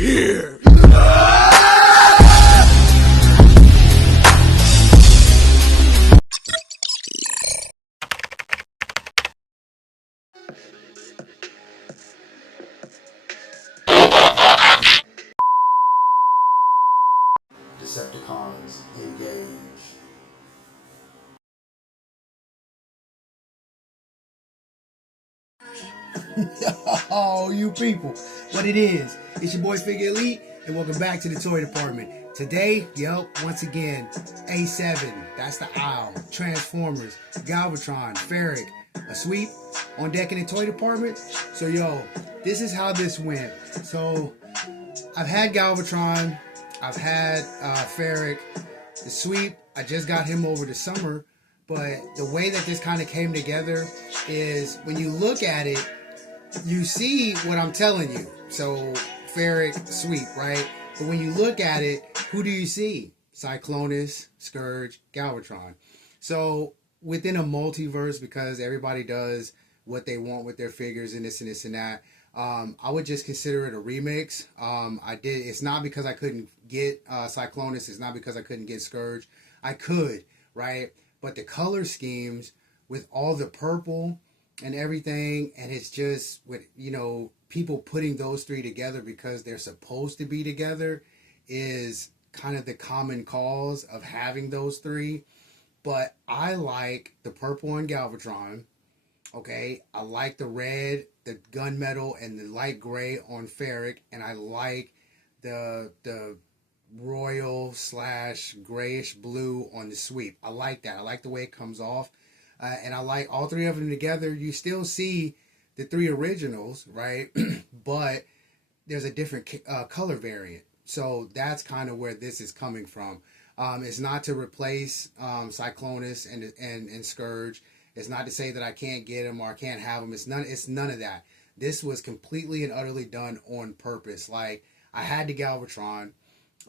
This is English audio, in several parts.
here. Decepticons engage. Oh, you people, what it is, it's your boy Figure Elite, and welcome back to the toy department. Today, once again, A7, that's the Owl, Transformers, Galvatron, Ferric, a sweep on deck in the toy department. So this is how this went. So I've had Galvatron, I've had Ferric, the sweep, I just got him over the summer, but the way that this kind of came together is when you look at it, you see what I'm telling you. So Ferric, sweep, right? But when you look at it, who do you see? Cyclonus, Scourge, Galvatron. So within a multiverse, because everybody does what they want with their figures and this and this and that, I would just consider it a remix. It's not because I couldn't get Cyclonus. It's not because I couldn't get Scourge. I could, right? But the color schemes with all the purple and everything, and it's just with people putting those three together because they're supposed to be together is kind of the common cause of having those three. But I like the purple on Galvatron, okay? I like the red, the gunmetal, and the light gray on Ferric, and I like the royal / grayish blue on the sweep. I like that. I like the way it comes off. And I like all three of them together. You still see the three originals, right? But there's a different color variant. So that's kind of where this is coming from. It's not to replace Cyclonus and Scourge. It's not to say that I can't get them or I can't have them. It's none of that. This was completely and utterly done on purpose. Like, I had the Galvatron.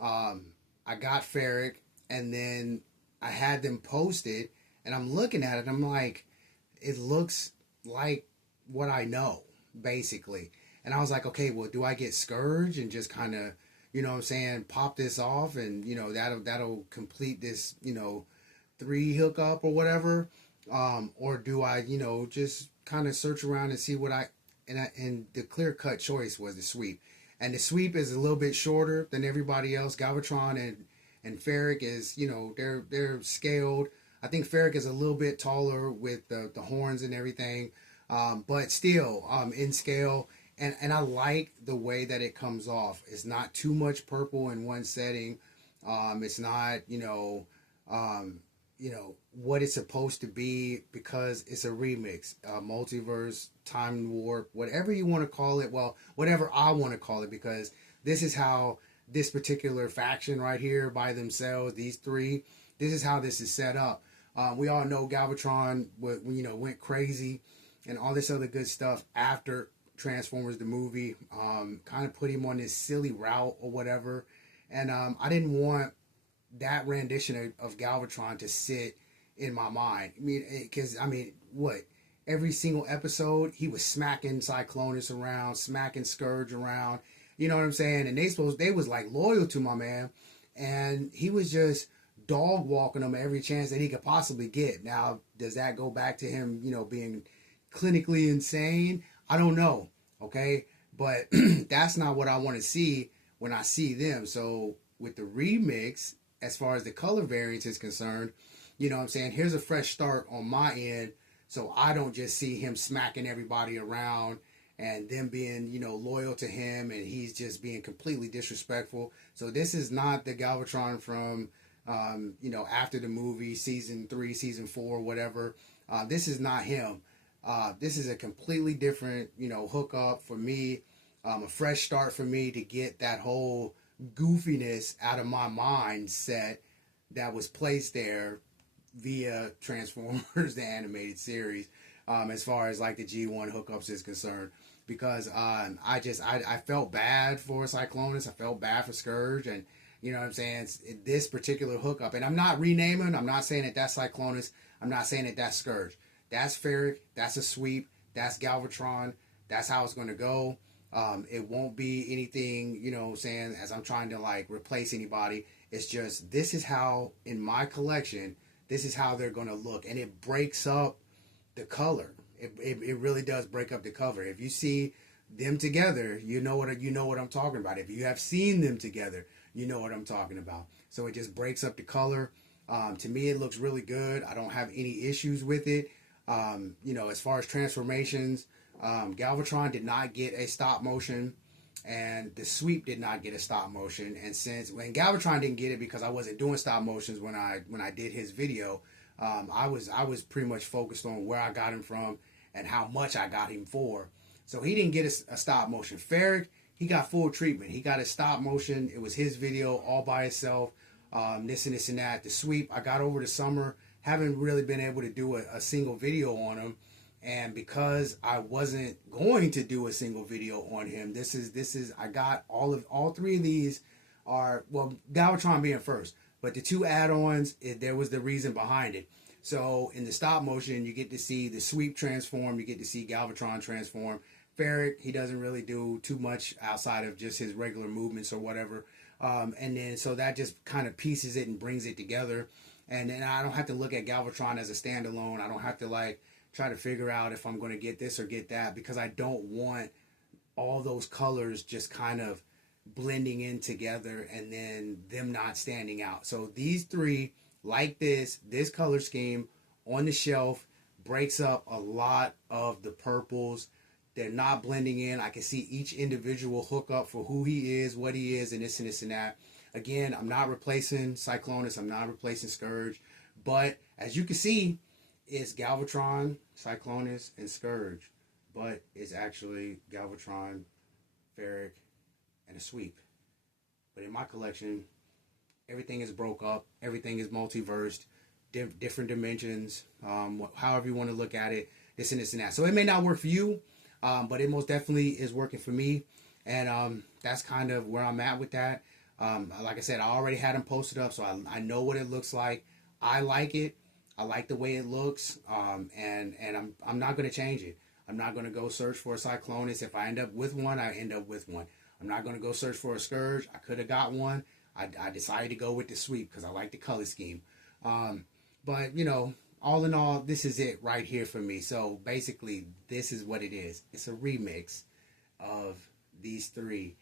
I got Ferric, and then I had them posted. And I'm looking at it, and I'm like, it looks like what I know, basically. And I was like, okay, well, do I get Scourge and just kind of, pop this off, and, that'll complete this, 3 hookup or whatever? Or do I, just kind of search around and see what and the clear-cut choice was the sweep. And the sweep is a little bit shorter than everybody else. Galvatron and Ferric is, they're scaled. I think Ferric is a little bit taller with the horns and everything, but still in scale. And I like the way that it comes off. It's not too much purple in one setting. It's not, what it's supposed to be, because it's a remix, multiverse, time warp, whatever you want to call it. Well, whatever I want to call it, because this is how this particular faction right here by themselves, these three, this is how this is set up. We all know Galvatron went crazy and all this other good stuff after Transformers the movie, kind of put him on this silly route or whatever. And I didn't want that rendition of Galvatron to sit in my mind. Because every single episode he was smacking Cyclonus around, smacking Scourge around. You know what I'm saying? And they was like loyal to my man, and he was just dog walking them every chance that he could possibly get. Now, does that go back to him, being clinically insane? I don't know, okay? But that's not what I want to see when I see them. So with the remix, as far as the color variance is concerned, here's a fresh start on my end, so I don't just see him smacking everybody around and them being, loyal to him, and he's just being completely disrespectful. So this is not the Galvatron from after the movie, season 3, season 4, whatever. This is not him. This is a completely different, hookup for me. A fresh start for me to get that whole goofiness out of my mindset that was placed there via Transformers, the animated series, as far as like the G1 hookups is concerned. Because I felt bad for Cyclonus. I felt bad for Scourge, and this particular hookup, and I'm not renaming, I'm not saying that that's Cyclonus, I'm not saying that that's Scourge. That's Ferric, that's a sweep, that's Galvatron, that's how it's going to go. It won't be anything, you know what I'm saying, as I'm trying to like replace anybody. It's just, this is how, in my collection, this is how they're going to look. And it breaks up the color. It really does break up the color. If you see them together, you know what I'm talking about. If you have seen them together, you know what I'm talking about. So it just breaks up the color. To me, it looks really good. I don't have any issues with it. You know, as far as transformations, Galvatron did not get a stop motion, and the sweep did not get a stop motion. And when Galvatron didn't get it because I wasn't doing stop motions when I did his video, I was pretty much focused on where I got him from and how much I got him for. So he didn't get a stop motion. Ferric, he got full treatment. He got a stop motion. It was his video all by itself. This and that. The sweep, I got over the summer. Haven't really been able to do a single video on him. And because I wasn't going to do a single video on him, this is I got all three of these are, well, Galvatron being first, but the two add-ons, there was the reason behind it. So in the stop motion, you get to see the sweep transform, you get to see Galvatron transform. Ferric, he doesn't really do too much outside of just his regular movements or whatever. And then so that just kind of pieces it and brings it together. And then I don't have to look at Galvatron as a standalone. I don't have to like try to figure out if I'm going to get this or get that, because I don't want all those colors just kind of blending in together and then them not standing out. So these three, like this color scheme on the shelf, breaks up a lot of the purples. They're not blending in. I can see each individual hook up for who he is, what he is, and this and that. Again, I'm not replacing Cyclonus. I'm not replacing Scourge. But as you can see, it's Galvatron, Cyclonus, and Scourge. But it's actually Galvatron, Ferric, and a sweep. But in my collection, everything is broke up. Everything is multiversed, different dimensions, however you want to look at it, this and that. So it may not work for you, but it most definitely is working for me. And that's kind of where I'm at with that. Like I said, I already had them posted up, so I know what it looks like. I like it. I like the way it looks, and I'm not going to change it. I'm not going to go search for a Cyclonus. If I end up with one, I end up with one. I'm not going to go search for a Scourge. I could have got one. I decided to go with the sweep because I like the color scheme. But, you know, all in all, this is it right here for me. So basically, this is what it is. It's a remix of these three.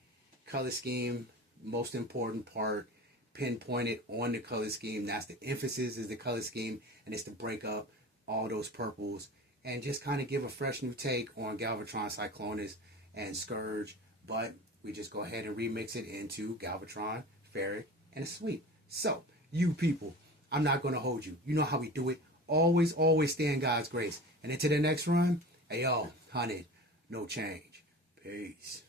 Color scheme, most important part, pinpointed on the color scheme. That's the emphasis, is the color scheme, and it's to break up all those purples and just kind of give a fresh new take on Galvatron, Cyclonus, and Scourge. But we just go ahead and remix it into Galvatron, Ferric, and a sweep. So, you people, I'm not going to hold you. You know how we do it. Always, always stay in God's grace. And into the next run, hey, yo, 100, no change. Peace.